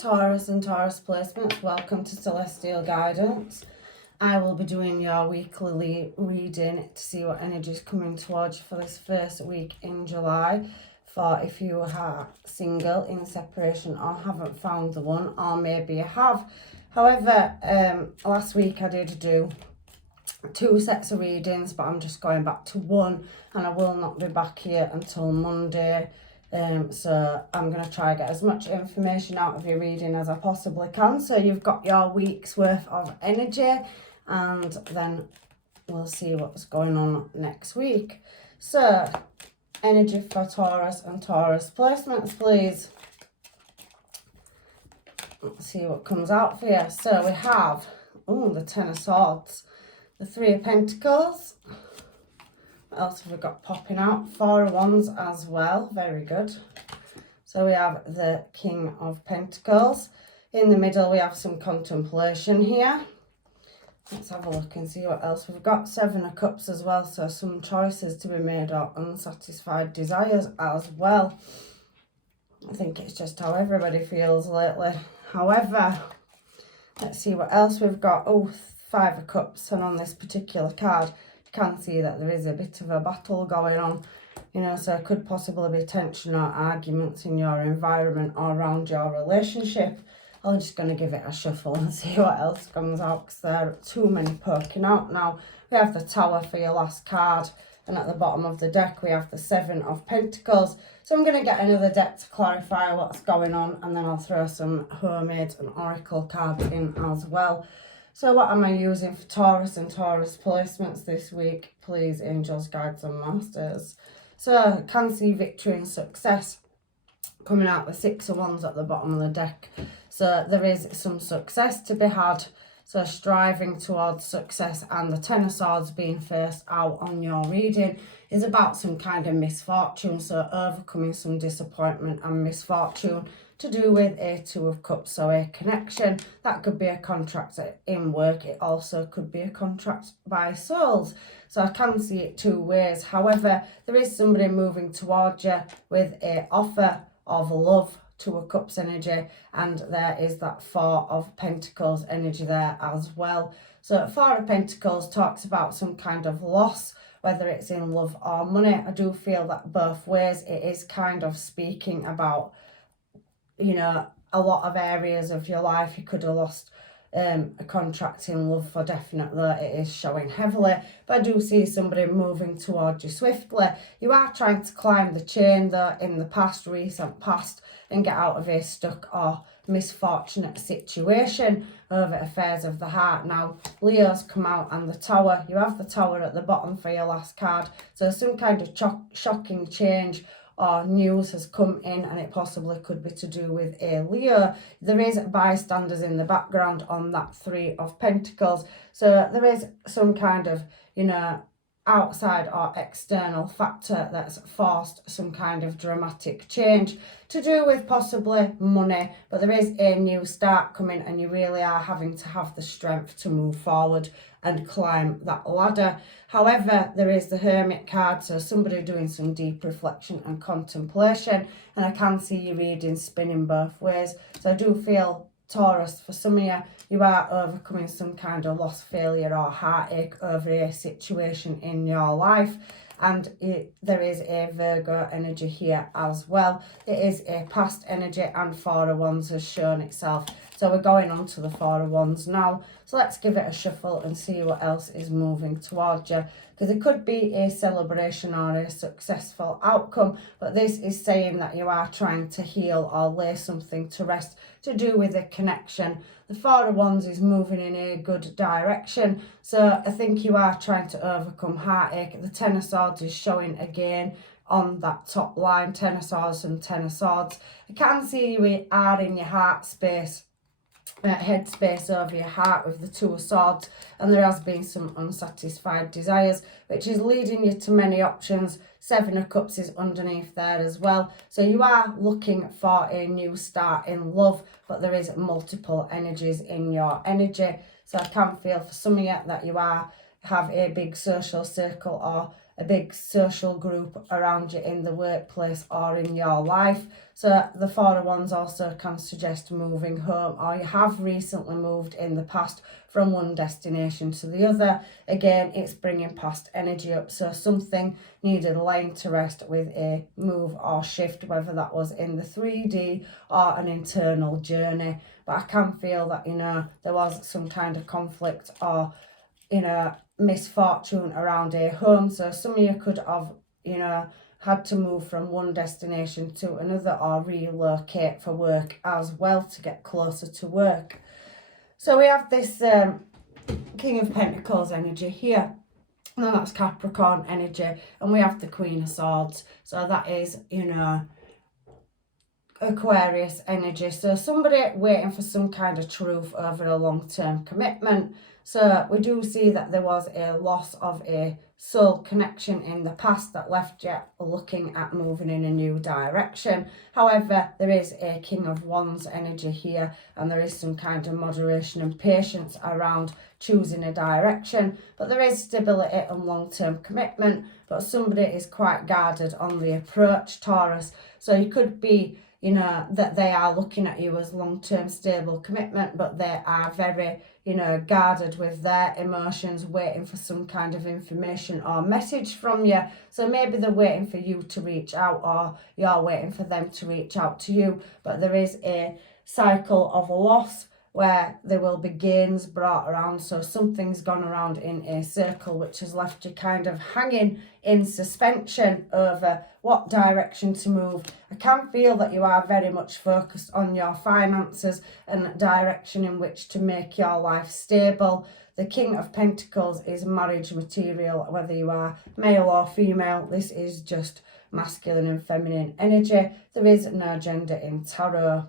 Taurus and Taurus placements, welcome to Celestial Guidance. I will be doing your weekly reading to see what energy is coming towards you for this first week in July. For if you are single, in separation, or haven't found the one, or maybe you have. However, last week I did do 2 sets of readings, but I'm just going back to one, and I will not be back here until Monday. So I'm going to try to get as much information out of your reading as I possibly can. So you've got your week's worth of energy, and then we'll see what's going on next week. So energy for Taurus and Taurus placements, please. Let's see what comes out for you. So we have, the Ten of Swords, the Three of Pentacles. What else have we got popping out? Four of Wands as well. Very good. So we have the King of Pentacles. In the middle, we have some contemplation here. Let's have a look and see what else we've got. Seven of Cups as well. So some choices to be made or unsatisfied desires as well. I think it's just how everybody feels lately. However, let's see what else we've got. Five of Cups. And on this particular card, can see that there is a bit of a battle going on, so it could possibly be tension or arguments in your environment or around your relationship. I'm just going to give it a shuffle and see what else comes out, because there are too many poking out now. We have the Tower for your last card, and at the bottom of the deck we have the Seven of Pentacles. So I'm going to get another deck to clarify what's going on, and then I'll throw some Hermits and Oracle cards in as well. So what am I using for Taurus and Taurus placements this week? Please, angels, guides and masters. So I can see victory and success coming out with Six of Wands at the bottom of the deck. So there is some success to be had. So striving towards success, and the Ten of Swords being first out on your reading is about some kind of misfortune. So overcoming some disappointment and misfortune to do with a Two of Cups. So a connection, that could be a contract in work. It also could be a contract by souls. So I can see it two ways. However, there is somebody moving towards you with a offer of love, Two of Cups energy, and there is that Four of Pentacles energy there as well. So Four of Pentacles talks about some kind of loss, whether it's in love or money. I do feel that both ways. It is kind of speaking about, a lot of areas of your life. You could have lost a contract in love for definite, though it is showing heavily. But I do see somebody moving towards you swiftly. You are trying to climb the chain, though, in the recent past, and get out of a stuck or misfortunate situation over affairs of the heart. Now, Leo's come out, and the Tower. You have the Tower at the bottom for your last card. So some kind of shocking change or news has come in, and it possibly could be to do with a Leo. There is bystanders in the background on that Three of Pentacles. So there is some kind of, outside or external factor that's forced some kind of dramatic change to do with possibly money. But there is a new start coming, and you really are having to have the strength to move forward and climb that ladder. However, there is the Hermit card, so somebody doing some deep reflection and contemplation, and I can see you reading spinning both ways. So I do feel, Taurus, for some of you, you are overcoming some kind of loss, failure or heartache over a situation in your life. And there is a Virgo energy here as well. It is a past energy, and Four of Wands has shown itself. So we're going on to the Four of Wands now. So let's give it a shuffle and see what else is moving towards you. Because it could be a celebration or a successful outcome. But this is saying that you are trying to heal or lay something to rest to do with a connection. The Four of Wands is moving in a good direction. So I think you are trying to overcome heartache. The Ten of Swords is showing again on that top line. Ten of Swords and Ten of Swords. I can see you are in your heart space. Headspace over your heart with the Two of Swords, and there has been some unsatisfied desires, which is leading you to many options. Seven of Cups is underneath there as well. So you are looking for a new start in love, but there is multiple energies in your energy. So I can feel for some of you that you have a big social circle or a big social group around you in the workplace or in your life. So the Four of Wands also can suggest moving home, or you have recently moved in the past from one destination to the other. Again, it's bringing past energy up, so something needed laying to rest with a move or shift, whether that was in the 3D or an internal journey. But I can feel that, you know, there was some kind of conflict or, you know, misfortune around a home. So some of you could have, you know, had to move from one destination to another or relocate for work as well to get closer to work. So we have this King of Pentacles energy here. And then that's Capricorn energy. And we have the Queen of Swords. So that is, you know, Aquarius energy. So somebody waiting for some kind of truth over a long-term commitment. So we do see that there was a loss of a soul connection in the past that left you looking at moving in a new direction. However, there is a King of Wands energy here, and there is some kind of moderation and patience around choosing a direction. But there is stability and long-term commitment, but somebody is quite guarded on the approach, Taurus. So you could be, you know, that they are looking at you as long-term stable commitment, but they are very, you know, guarded with their emotions, waiting for some kind of information or message from you. So maybe they're waiting for you to reach out, or you're waiting for them to reach out to you. But there is a cycle of loss where there will be gains brought around. So something's gone around in a circle, which has left you kind of hanging in suspension over what direction to move. I can feel that you are very much focused on your finances and direction in which to make your life stable. The King of Pentacles is marriage material, whether you are male or female. This is just masculine and feminine energy. There is no gender in tarot.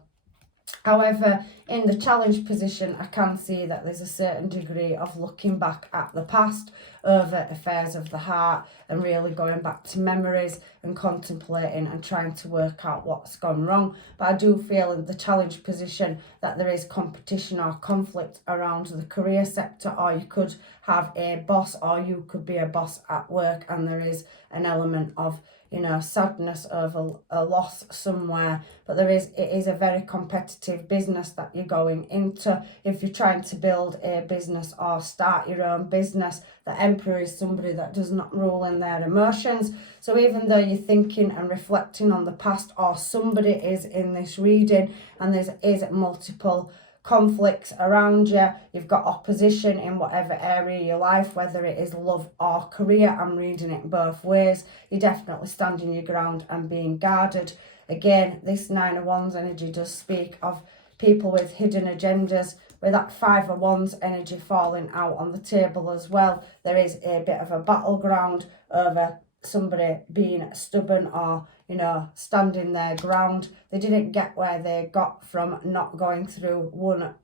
However, in the challenge position, I can see that there's a certain degree of looking back at the past over affairs of the heart and really going back to memories and contemplating and trying to work out what's gone wrong. But I do feel in the challenge position that there is competition or conflict around the career sector, or you could have a boss, or you could be a boss at work, and there is an element of, you know, sadness over a loss somewhere. But it is a very competitive business that you're going into. If you're trying to build a business or start your own business, the Emperor is somebody that does not rule in their emotions. So even though you're thinking and reflecting on the past, or somebody is in this reading, and there is multiple conflicts around you, you've got opposition in whatever area of your life, whether it is love or career. I'm reading it both ways. You're definitely standing your ground and being guarded. Again, this Nine of Wands energy does speak of people with hidden agendas. With that Five of Wands energy falling out on the table as well, there is a bit of a battleground over somebody being stubborn or, you know, standing their ground. They didn't get where they got from not going through one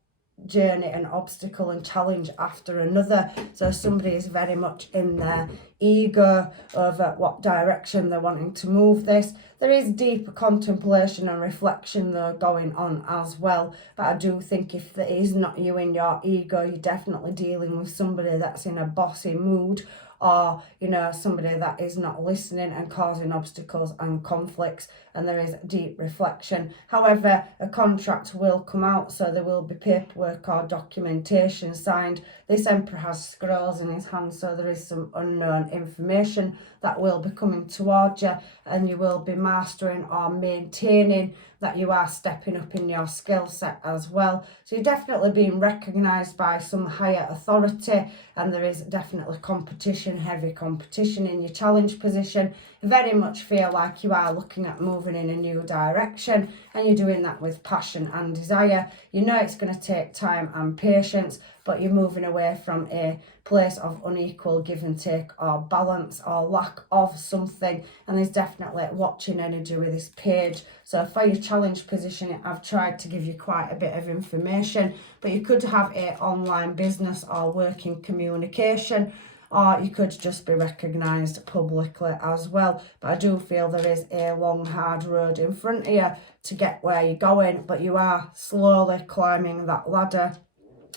journey and obstacle and challenge after another. So somebody is very much in their ego over what direction they're wanting to move this. There is deeper contemplation and reflection though going on as well. But I do think if it is not you in your ego, you're definitely dealing with somebody that's in a bossy mood, or, you know, somebody that is not listening and causing obstacles and conflicts, and there is deep reflection. However, a contract will come out, so there will be paperwork or documentation signed. This Emperor has scrolls in his hand, so there is some unknown information that will be coming towards you, and you will be mastering or maintaining that you are stepping up in your skill set as well. So you're definitely being recognised by some higher authority, and there is definitely competition, heavy competition in your challenge position. You very much feel like you are looking at moving in a new direction, and you're doing that with passion and desire. You know it's going to take time and patience, but you're moving away from a place of unequal give and take or balance or lack of something. And there's definitely watching energy with this page. So for your challenge position, I've tried to give you quite a bit of information, but you could have an online business or work in communication, or you could just be recognised publicly as well. But I do feel there is a long, hard road in front of you to get where you're going, but you are slowly climbing that ladder.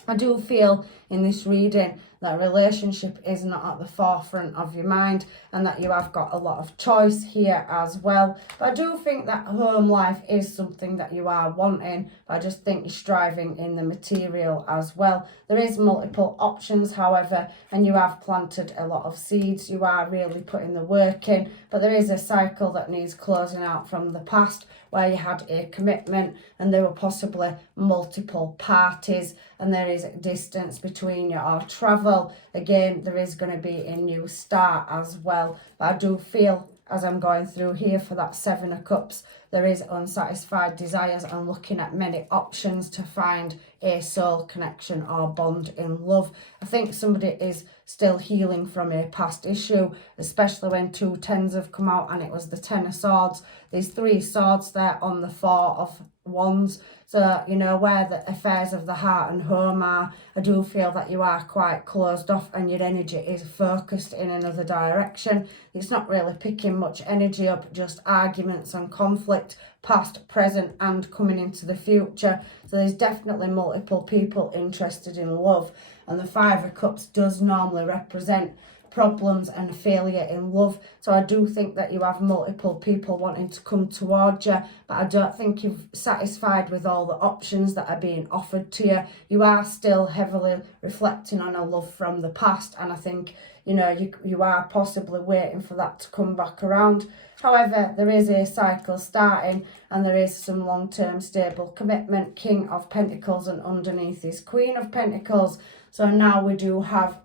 I do feel in this reading that relationship is not at the forefront of your mind, and that you have got a lot of choice here as well. But I do think that home life is something that you are wanting. I just think you're striving in the material as well. There is multiple options, however, and you have planted a lot of seeds. You are really putting the work in, but there is a cycle that needs closing out from the past, where you had a commitment and there were possibly multiple parties, and there is distance between you or travel. Again, there is going to be a new start as well. But I do feel, as I'm going through here for that Seven of Cups, there is unsatisfied desires and looking at many options to find a soul connection or bond in love. I think somebody is still healing from a past issue, especially when 2 tens have come out and it was the Ten of Swords. There's 3 swords there on the 4 of Wands. So, you know, where the affairs of the heart and home are, I do feel that you are quite closed off and your energy is focused in another direction. It's not really picking much energy up, just arguments and conflict, past, present and coming into the future. So there's definitely multiple people interested in love. And the 5 of Cups does normally represent problems and failure in love. So I do think that you have multiple people wanting to come towards you, but I don't think you've satisfied with all the options that are being offered to you. You are still heavily reflecting on a love from the past, and I think, you know, you are possibly waiting for that to come back around. However, there is a cycle starting and there is some long-term stable commitment. King of Pentacles, and underneath is Queen of Pentacles. So now we do have,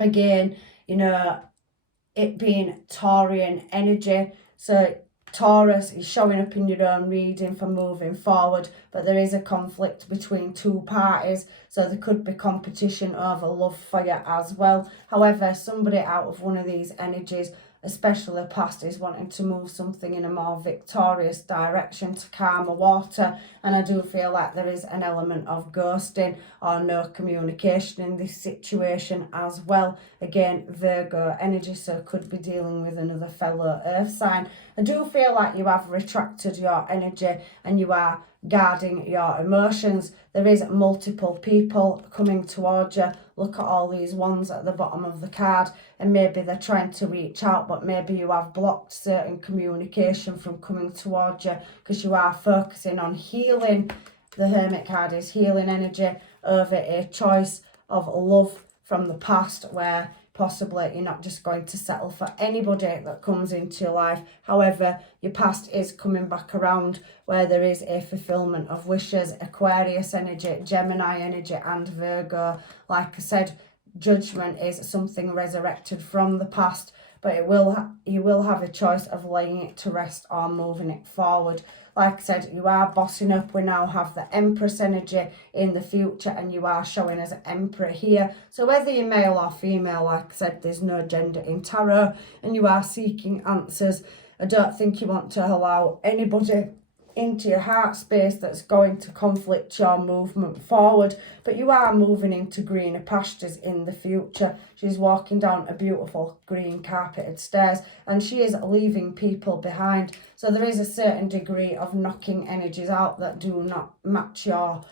again, you know, it being Taurian energy. So Taurus is showing up in your own reading for moving forward, but there is a conflict between 2 parties, so there could be competition over love for you as well. However, somebody out of one of these energies, especially past, is wanting to move something in a more victorious direction to calmer water, and I do feel like there is an element of ghosting or no communication in this situation as well. Again, Virgo energy, so could be dealing with another fellow earth sign. I do feel like you have retracted your energy and you are guarding your emotions. There is multiple people coming towards you. Look at all these ones at the bottom of the card, and maybe they're trying to reach out, but maybe you have blocked certain communication from coming towards you because you are focusing on healing. The Hermit card is healing energy over a choice of love from the past, where possibly you're not just going to settle for anybody that comes into your life. However, your past is coming back around, where there is a fulfillment of wishes. Aquarius energy, Gemini energy and Virgo. Like I said, judgment is something resurrected from the past, but you will have a choice of laying it to rest or moving it forward. Like I said, you are bossing up. We now have the Empress energy in the future, and you are showing as an Emperor here. So whether you're male or female, like I said, there's no gender in tarot, and you are seeking answers. I don't think you want to allow anybody into your heart space that's going to conflict your movement forward, but you are moving into greener pastures in the future. She's walking down a beautiful green carpeted stairs, and she is leaving people behind. So there is a certain degree of knocking energies out that do not match your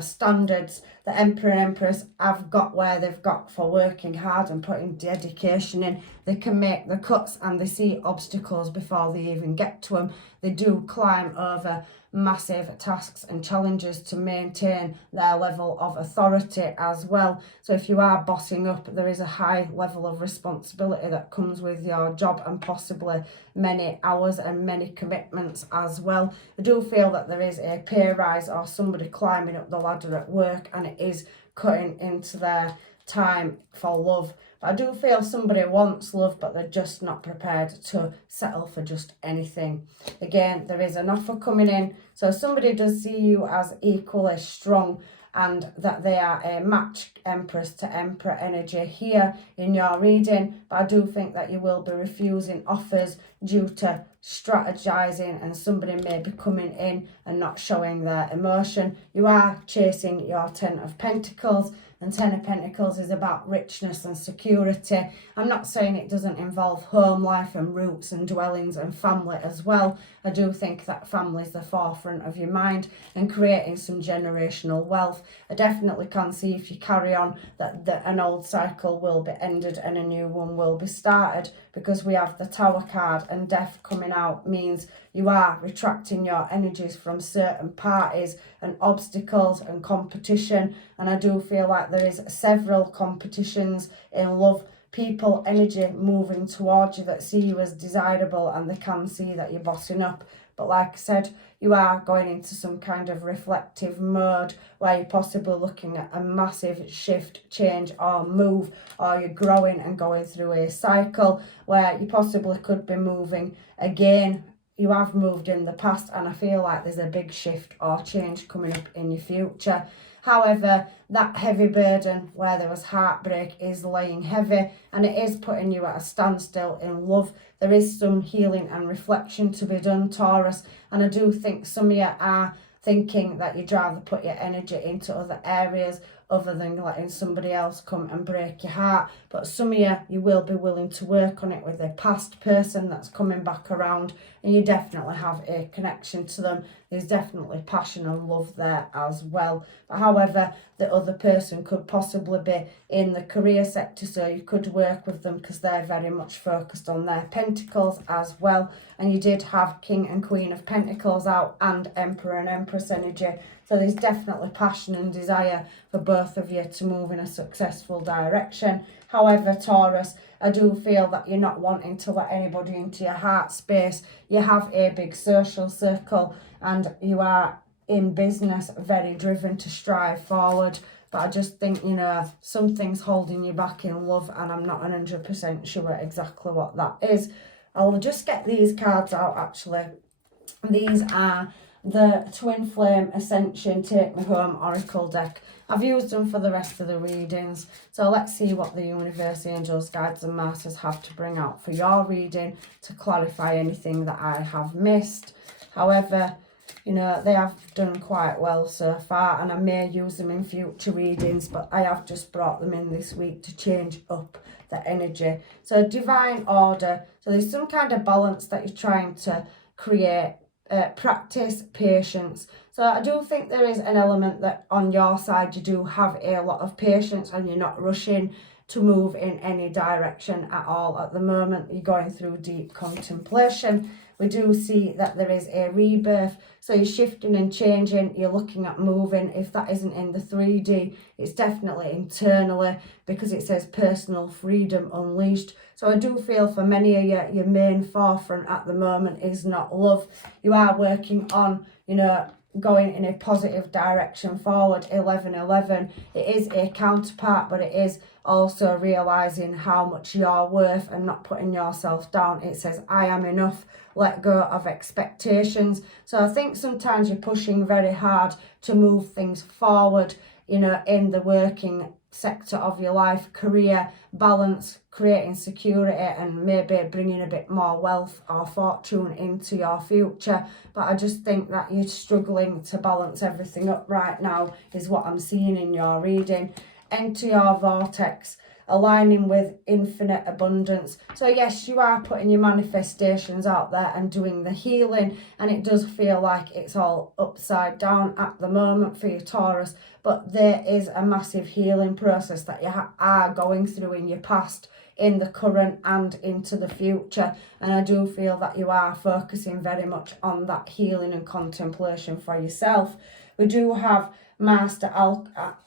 standards. The Emperor and Empress have got where they've got for working hard and putting dedication in. They can make the cuts and they see obstacles before they even get to them. They do climb over massive tasks and challenges to maintain their level of authority as well. So if you are bossing up, there is a high level of responsibility that comes with your job, and possibly many hours and many commitments as well. I do feel that there is a pay rise or somebody climbing up the ladder at work, and it is cutting into their time for love. But I do feel somebody wants love, but they're just not prepared to settle for just anything. Again, there is an offer coming in, so somebody does see you as equally strong, and that they are a match Empress to Emperor energy here in your reading. But I do think that you will be refusing offers due to strategizing, and somebody may be coming in and not showing their emotion. You are chasing your Ten of Pentacles, and Ten of Pentacles is about richness and security. I'm not saying it doesn't involve home life and roots and dwellings and family as well. I do think that family is the forefront of your mind and creating some generational wealth. I definitely can see, if you carry on, that an old cycle will be ended and a new one will be started, because we have the Tower card, and death coming out means you are retracting your energies from certain parties and obstacles and competition. And I do feel like there is several competitions in love, people energy moving towards you that see you as desirable, and they can see that you're bossing up. But like I said, you are going into some kind of reflective mode where you're possibly looking at a massive shift, change or move, or you're growing and going through a cycle where you possibly could be moving again. You have moved in the past, and I feel like there's a big shift or change coming up in your future. However, that heavy burden where there was heartbreak is laying heavy, and it is putting you at a standstill in love. There is some healing and reflection to be done, Taurus, and I do think some of you are thinking that you'd rather put your energy into other areas other than letting somebody else come and break your heart. But some of you will be willing to work on it with a past person that's coming back around, and you definitely have a connection to them. There's definitely passion and love there as well. But however, the other person could possibly be in the career sector, so you could work with them because they're very much focused on their pentacles as well. And you did have King and Queen of Pentacles out, and Emperor and Empress energy. So there's definitely passion and desire for both of you to move in a successful direction. However, Taurus, I do feel that you're not wanting to let anybody into your heart space. You have a big social circle, and you are in business very driven to strive forward. But I just think, you know, something's holding you back in love, and I'm not 100% sure exactly what that is. I'll just get these cards out actually. These are the Twin Flame Ascension Take Me Home Oracle deck. I've used them for the rest of the readings. So let's see what the universe, angels, guides and masters have to bring out for your reading to clarify anything that I have missed. However, you know, they have done quite well so far, and I may use them in future readings, but I have just brought them in this week to change up the energy. So divine order. So there's some kind of balance that you're trying to create. Practice, patience. So I do think there is an element that on your side you do have a lot of patience, and you're not rushing to move in any direction at all at the moment. You're going through deep contemplation. We do see that there is a rebirth, so you're shifting and changing, you're looking at moving. If that isn't in the 3D, it's definitely internally, because it says personal freedom unleashed. So I do feel for many of you, your main forefront at the moment is not love. You are working on, you know, going in a positive direction forward. 1111, it is a counterpart, but it is also realizing how much you're worth and not putting yourself down. It says I am enough, let go of expectations. So I think sometimes you're pushing very hard to move things forward, you know, in the working sector of your life, career, balance, creating security, and maybe bringing a bit more wealth or fortune into your future. But I just think that you're struggling to balance everything up right now is what I'm seeing in your reading. Enter your vortex, aligning with infinite abundance. So yes, you are putting your manifestations out there and doing the healing, and it does feel like it's all upside down at the moment for you, Taurus, but there is a massive healing process that you are going through in your past, in the current and into the future. And I do feel that you are focusing very much on that healing and contemplation for yourself. We do have Master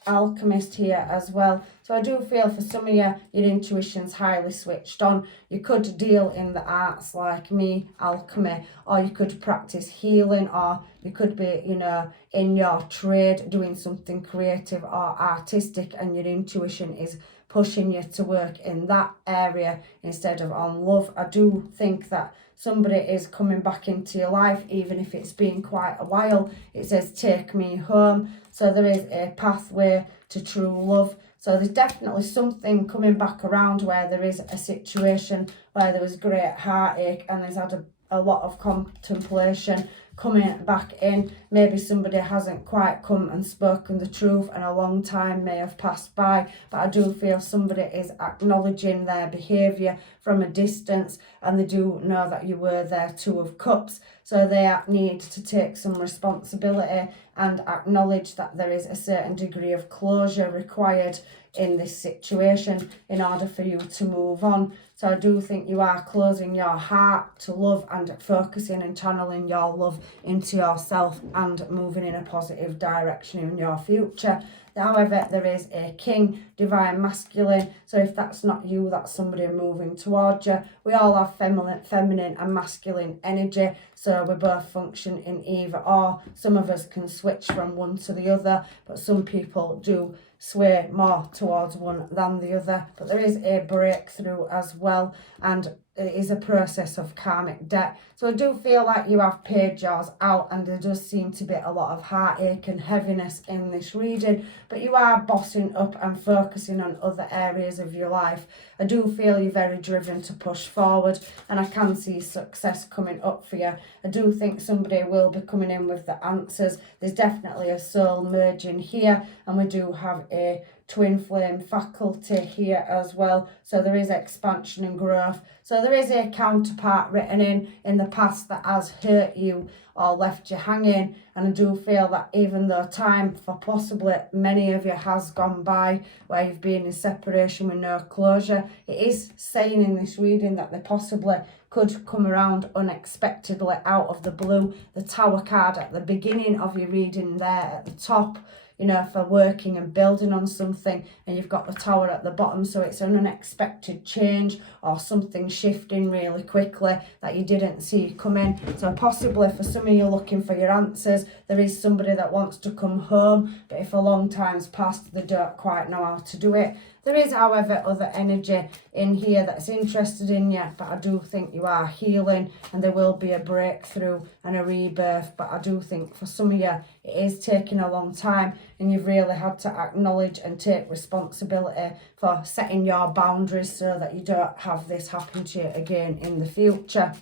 Alchemist here as well. So I do feel for some of you, your intuition's highly switched on. You could deal in the arts like me, alchemy, or you could practice healing, or you could be, you know, in your trade doing something creative or artistic, and your intuition is pushing you to work in that area instead of on love. I do think that somebody is coming back into your life, even if it's been quite a while. It says take me home. So there is a pathway to true love. So there's definitely something coming back around where there is a situation where there was great heartache, and there's had a lot of contemplation coming back in. Maybe somebody hasn't quite come and spoken the truth and a long time may have passed by, but I do feel somebody is acknowledging their behaviour from a distance, and they do know that you were their Two of Cups. So they need to take some responsibility and acknowledge that there is a certain degree of closure required in this situation in order for you to move on. So I do think you are closing your heart to love and focusing and channeling your love into yourself and moving in a positive direction in your future. However, there is a King, Divine Masculine. So if that's not you, that's somebody moving towards you. We all have feminine and masculine energy. So we both function in either or. Some of us can switch from one to the other, but some people do sway more towards one than the other. But there is a breakthrough as well, and it is a process of karmic debt. So I do feel like you have paid yours out, and there does seem to be a lot of heartache and heaviness in this reading, but you are bossing up and focusing on other areas of your life. I do feel you're very driven to push forward, and I can see success coming up for you. I do think somebody will be coming in with the answers. There's definitely a soul merging here, and we do have a twin flame faculty here as well. So there is expansion and growth. So there is a counterpart written in the past that has hurt you or left you hanging. And I do feel that even though time for possibly many of you has gone by where you've been in separation with no closure, it is saying in this reading that they possibly could come around unexpectedly out of the blue. The Tower card at the beginning of your reading there at the top, you know, for working and building on something, and you've got the Tower at the bottom, so it's an unexpected change or something shifting really quickly that you didn't see coming. So possibly for some of you looking for your answers, there is somebody that wants to come home, but if a long time's passed, they don't quite know how to do it. There is, however, other energy in here that's interested in you, but I do think you are healing and there will be a breakthrough and a rebirth. But I do think for some of you, it is taking a long time, and you've really had to acknowledge and take responsibility for setting your boundaries so that you don't have this happen to you again in the future.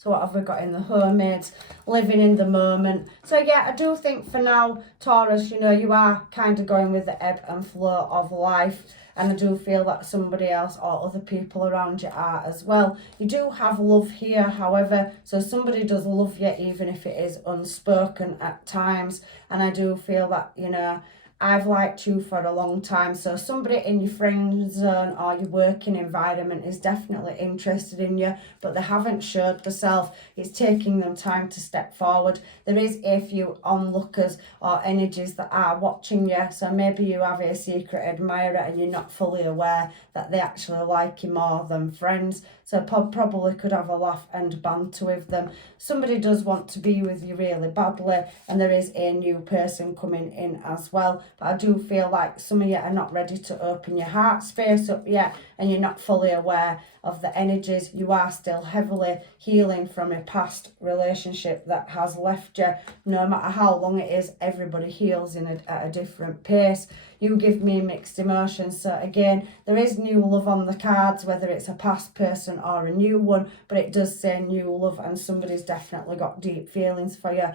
So what have we got in the Hermits? Living in the moment. So yeah, I do think for now, Taurus, you know, you are kind of going with the ebb and flow of life. And I do feel that somebody else or other people around you are as well. You do have love here, however. So somebody does love you, even if it is unspoken at times. And I do feel that, you know, I've liked you for a long time. So somebody in your friend zone or your working environment is definitely interested in you, but they haven't showed themselves. It's taking them time to step forward. There is a few onlookers or energies that are watching you. So maybe you have a secret admirer and you're not fully aware that they actually like you more than friends. So probably could have a laugh and banter with them. Somebody does want to be with you really badly, and there is a new person coming in as well. But I do feel like some of you are not ready to open your heart space up yet, and you're not fully aware of the energies. You are still heavily healing from a past relationship that has left you. No matter how long it is, everybody heals at a different pace. You give me mixed emotions. So again, there is new love on the cards, whether it's a past person or a new one, but it does say new love, and somebody's definitely got deep feelings for you.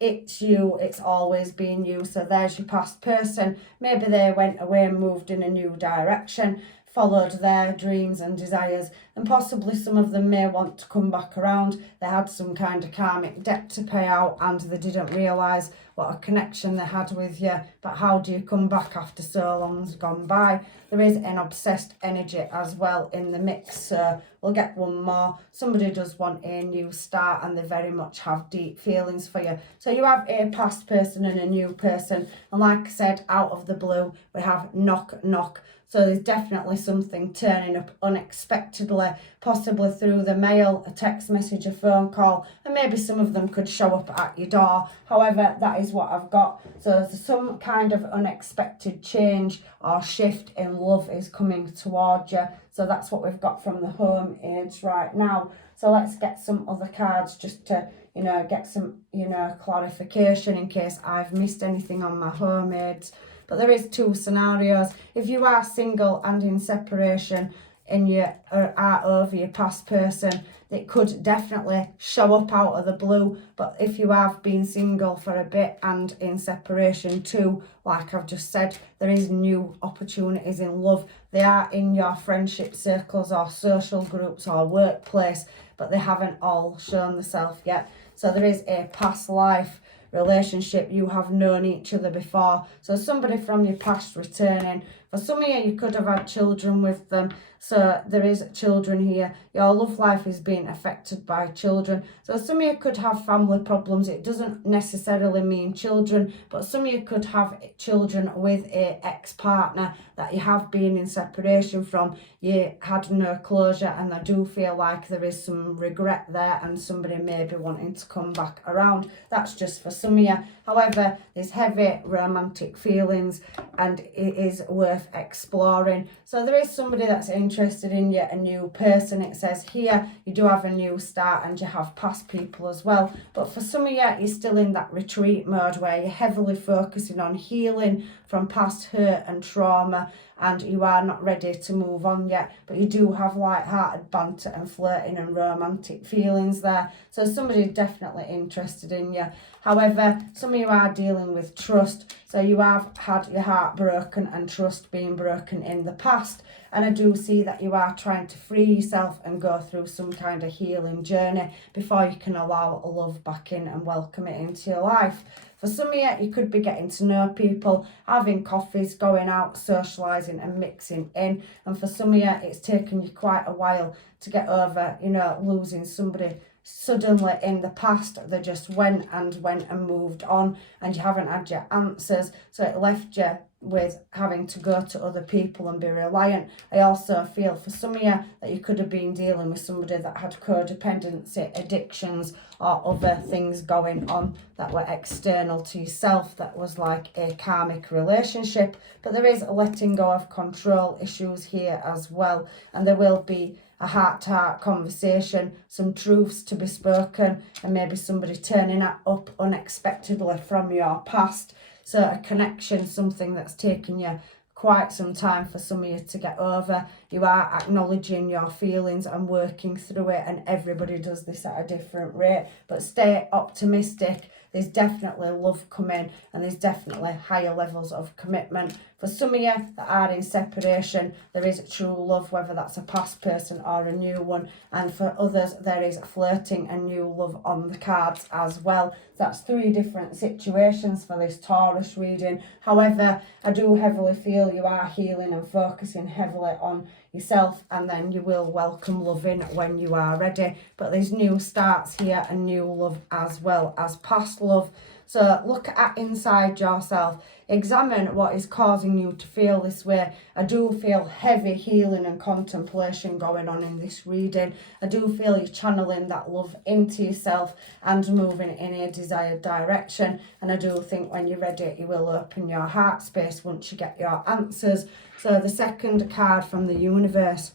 It's you, it's always been you. So there's your past person. Maybe they went away and moved in a new direction, followed their dreams and desires, and possibly some of them may want to come back around. They had some kind of karmic debt to pay out and they didn't realise what a connection they had with you. But how do you come back after so long's gone by? There is an obsessed energy as well in the mix, so we'll get one more. Somebody does want a new start and they very much have deep feelings for you. So you have a past person and a new person, and like I said, out of the blue we have knock knock. So there's definitely something turning up unexpectedly, possibly through the mail, a text message, a phone call, and maybe some of them could show up at your door. However, that is what I've got. So there's some kind of unexpected change or shift in love is coming towards you. So that's what we've got from the home age right now. So let's get some other cards just to, you know, get some, you know, clarification in case I've missed anything on my home age. But there is two scenarios. If you are single and in separation, in your art over your past person. It could definitely show up out of the blue, but if you have been single for a bit and in separation too, like I've just said, there is new opportunities in love. They are in your friendship circles or social groups or workplace, but they haven't all shown themselves yet. So there is a past life relationship. You have known each other before, so somebody from your past returning. For some of you could have had children with them, so there is children here. Your love life is being affected by children, so some of you could have family problems. It doesn't necessarily mean children, but some of you could have children with a ex-partner that you have been in separation from. You had no closure, and I do feel like there is some regret there, and somebody may be wanting to come back around. That's just for some of you. However, there's heavy romantic feelings, and it is worth exploring. So there is somebody that's interested in you, a new person. It says here you do have a new start, and you have past people as well. But for some of you, you're still in that retreat mode where you're heavily focusing on healing from past hurt and trauma, and you are not ready to move on yet, but you do have light-hearted banter and flirting and romantic feelings there. So somebody's definitely interested in you. However, some of you are dealing with trust. So you have had your heart broken and trust being broken in the past. And I do see that you are trying to free yourself and go through some kind of healing journey before you can allow love back in and welcome it into your life. For some of you, you could be getting to know people, having coffees, going out, socialising and mixing in. And for some of you, it's taken you quite a while to get over, losing somebody suddenly in the past. They just went and moved on, and you haven't had your answers, so it left you with having to go to other people and be reliant. I also feel for some of you that you could have been dealing with somebody that had codependency, addictions or other things going on that were external to yourself, that was like a karmic relationship. But there is a letting go of control issues here as well, and there will be a heart-to-heart conversation, some truths to be spoken, and maybe somebody turning up unexpectedly from your past. So a connection, something that's taken you quite some time for some of you to get over. You are acknowledging your feelings and working through it, and everybody does this at a different rate. But stay optimistic. There's definitely love coming, and there's definitely higher levels of commitment. For some of you that are in separation, there is true love, whether that's a past person or a new one. And for others, there is flirting and new love on the cards as well. That's 3 different situations for this Taurus reading. However, I do heavily feel you are healing and focusing heavily on yourself, and then you will welcome love in when you are ready. But there's new starts here and new love as well as past love. So look at inside yourself. Examine what is causing you to feel this way. I do feel heavy healing and contemplation going on in this reading. I do feel you channeling that love into yourself and moving in a desired direction. And I do think when you're ready, you will open your heart space once you get your answers. So the second card from the universe,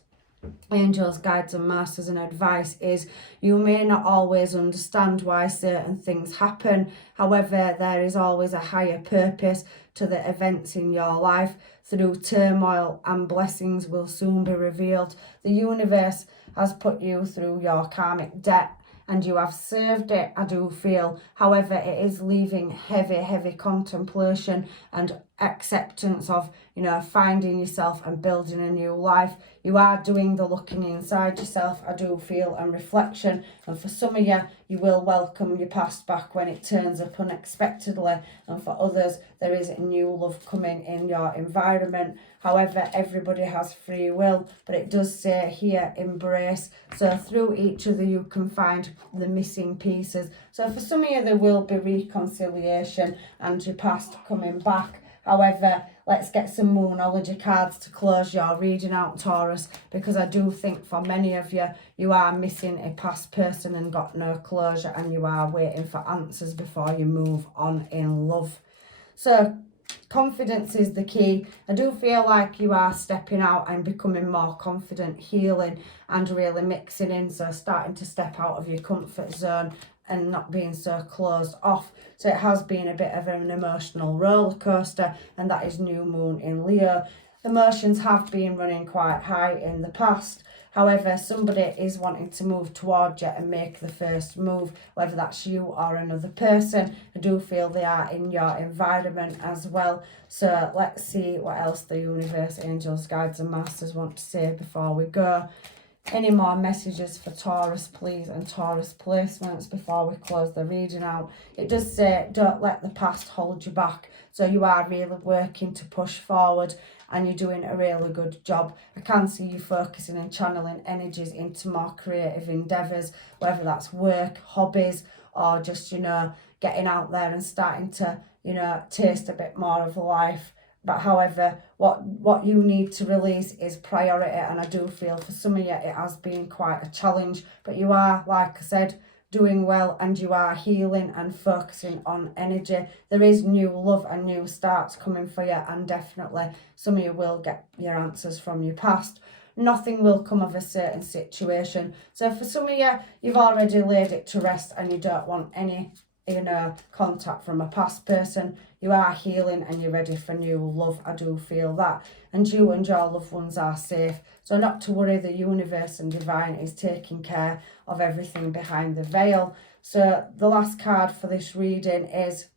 angels, guides and masters and advice, is you may not always understand why certain things happen. However, there is always a higher purpose to the events in your life. Through turmoil, and blessings will soon be revealed. The universe has put you through your karmic debt, and you have served it, I do feel. However, it is leaving heavy contemplation and acceptance of, finding yourself and building a new life. You are doing the looking inside yourself, I do feel, and reflection. And for some of you, you will welcome your past back when it turns up unexpectedly. And for others, there is new love coming in your environment. However, everybody has free will, but it does say here, embrace. So through each other, you can find the missing pieces. So for some of you, there will be reconciliation and your past coming back. However, let's get some Moonology cards to close your reading out, Taurus, because I do think for many of you, you are missing a past person and got no closure, and you are waiting for answers before you move on in love. So confidence is the key. I do feel like you are stepping out and becoming more confident, healing and really mixing in. So starting to step out of your comfort zone and not being so closed off. So it has been a bit of an emotional roller coaster, and that is new moon in Leo. Emotions have been running quite high in the past. However, somebody is wanting to move towards you and make the first move, whether that's you or another person. I do feel they are in your environment as well. So let's see what else the universe, angels, guides and masters want to say before we go. Any more messages for Taurus, please, and Taurus placements before we close the reading out. It does say, don't let the past hold you back. So you are really working to push forward and you're doing a really good job. I can see you focusing and channeling energies into more creative endeavours, whether that's work, hobbies, or just, you know, getting out there and starting to, you know, taste a bit more of life. But however, what you need to release is priority, and I do feel for some of you it has been quite a challenge, but you are, like I said, doing well, and you are healing and focusing on energy. There is new love and new starts coming for you, and definitely some of you will get your answers from your past. Nothing will come of a certain situation. So for some of you, you've already laid it to rest and you don't want any, you know, contact from a past person. You are healing and you're ready for new love. I do feel that. And you and your loved ones are safe. So not to worry, the universe and divine is taking care of everything behind the veil. So the last card for this reading is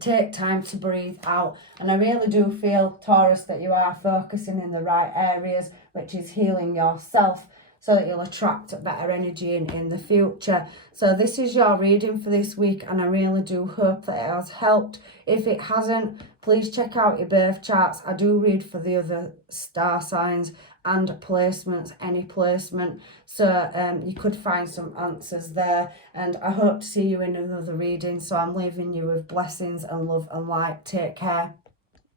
take time to breathe out. And I really do feel, Taurus, that you are focusing in the right areas, which is healing yourself, so that you'll attract better energy in the future. So this is your reading for this week, and I really do hope that it has helped. If it hasn't, please check out your birth charts. I do read for the other star signs and placements, any placement. So you could find some answers there. And I hope to see you in another reading. So I'm leaving you with blessings and love and light. Take care.